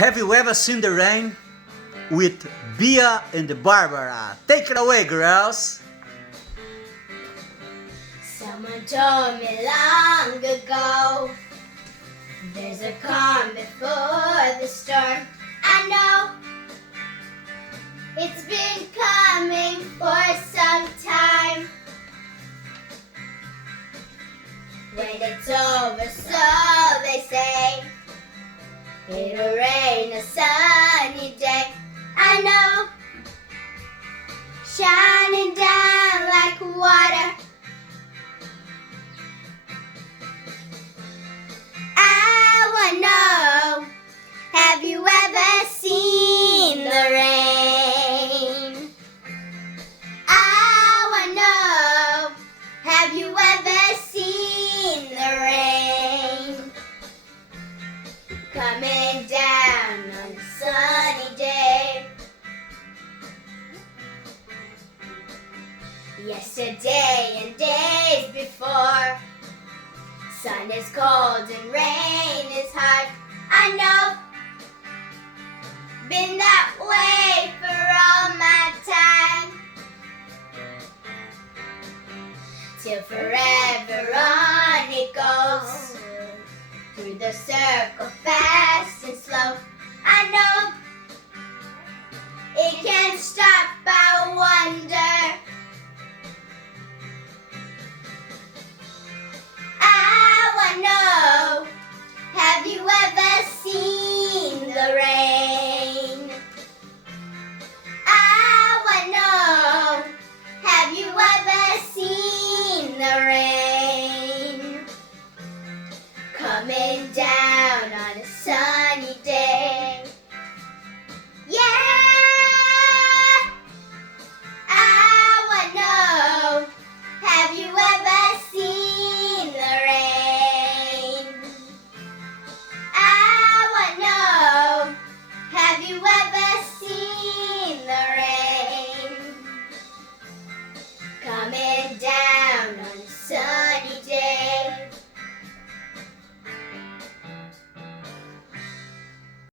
Have you ever seen the rain? With Bia and Barbara. Take it away, girls! Someone told me long ago, there's a calm before the storm. I know it's been coming for some time. When it's over, so they say, it'll rain a sunny day. I know, shining down like water. I wanna know, have you ever seen the rain? I wanna know, have you ever seen the rain? Coming down on a sunny day. Yesterday and days before, sun is cold and rain is hard. I know, been that way for all my time. Till forever on it goes, through the circle fast.